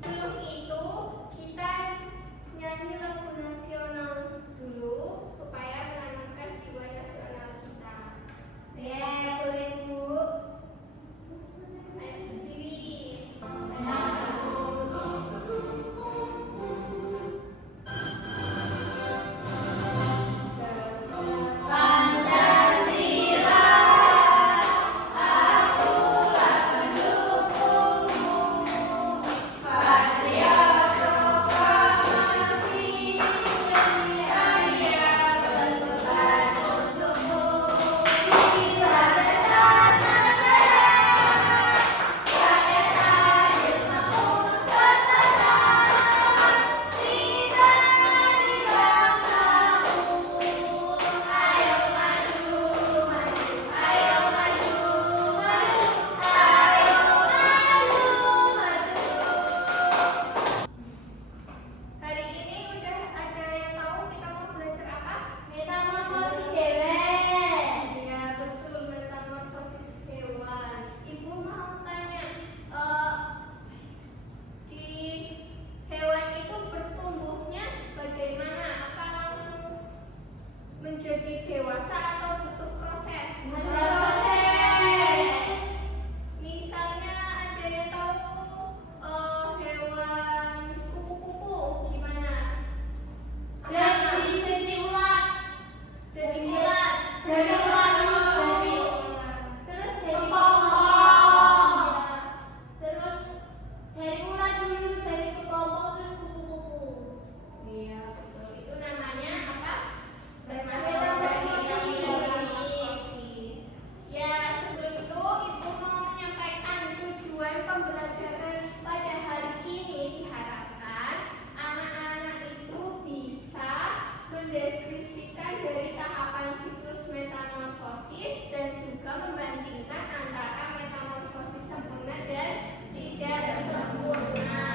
Sebelum itu kita nyanyi lagu nasional dulu supaya menanamkan jiwa nasional kita. Ya, boleh Bu. Ayo berdiri. Hari ini udah ada yang tahu kita mau belajar apa? Metamorfosis hewan. Ya betul, metamorfosis hewan. Ibu mau tanya, di hewan itu bertumbuhnya bagaimana? Apa langsung menjadi dewasa atau butuh proses? Proses. Misalnya ada yang tahu hewan kupu-kupu gimana? Jadi ulat. Jadi ulat. Dari ulat dulu. Terus jadi kepompong. Terus dari ulat dulu jadi kepompong terus kupu-kupu. Iya betul. Itu namanya apa? Termasuk dari metamorfosis. Ya sebelum itu Ibu mau menyampaikan tujuan pembelajaran pada hari ini. Diharapkan anak-anak itu bisa mendeskripsikan dari tahapan siklus metamorfosis dan juga membandingkan antara metamorfosis sempurna dan tidak sempurna.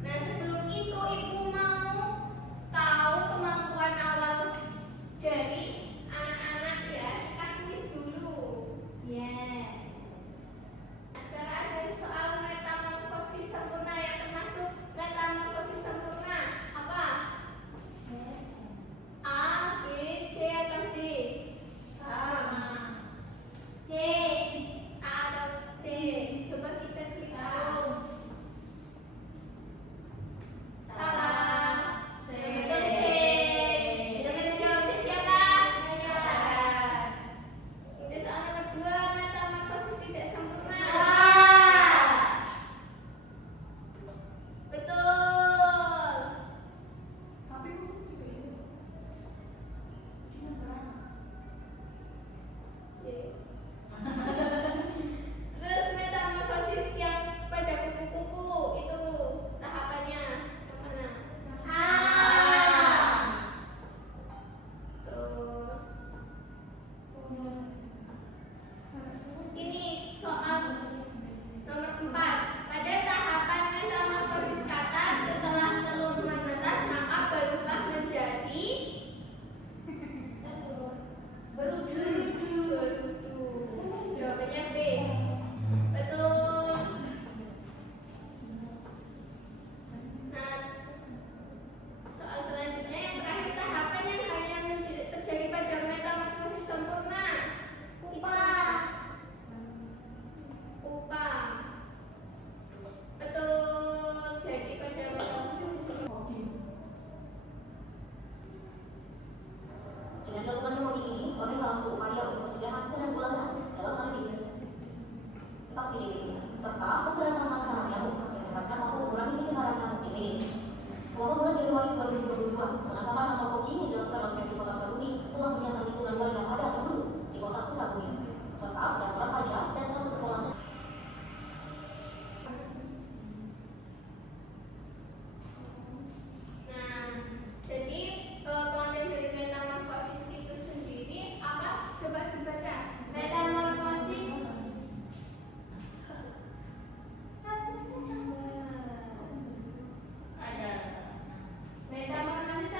Nah sebelum itu Ibu mau tahu kemampuan awal dari anak-anak ya. Kita kuis dulu. Sekarang dari soal metamorfosis sempurna yang termasuk metamorfosis sempurna apa? A, B, C atau D? C. A atau C? Coba kita klik tahu. Salah. Betul C. Yang menjawab C siapa? Ini soal nomor 2, metamorfosis tidak sempurna. Betul. Tapi khusus juga ini. Dia berapa? Terus metamorfosis yang pada kupu-kupu itu tahapannya yang mana? Tuh. Ini soal nomor 4. Pada tahapan metamorfosis kata setelah telur menetas maka barulah menjadi berudu. Jawabannya B. Betul. Nah, soal selanjutnya yang terakhir tahapan yang hanya terjadi pada metamorfosis sempurna. Pupa. Betul. Jadi pada metamorfosis sempurna. Dengan dilakukan pneumonia ini, sebagai salah satu upaya untuk pencegahan penanggulangan dalam vaksinasi serta pemberantasan masalah nyamuk yang diharapkan mampu mengurangi penyebaran nyamuk ini. Selama bulan Januari 2022, pengasapan atau kopi yang dilakukan oleh Pemkot Kota Sukabumi telah menyasar lingkungan warga padat penduduk di Kota Sukabumi, serta daftaran pajak dan satu sekolah. Nah, jadi konten dari metamorfosis itu sendiri apa? Coba dibaca. Metamorfosis. Ada. Metamorfosis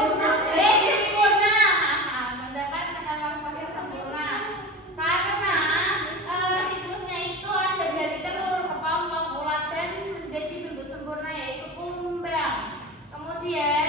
sempurna. Mendapat metamorfosis sempurna. Karena siklusnya itu ada dari telur, kepompong, ulat dan menjadi bentuk sempurna yaitu kumbang. Kemudian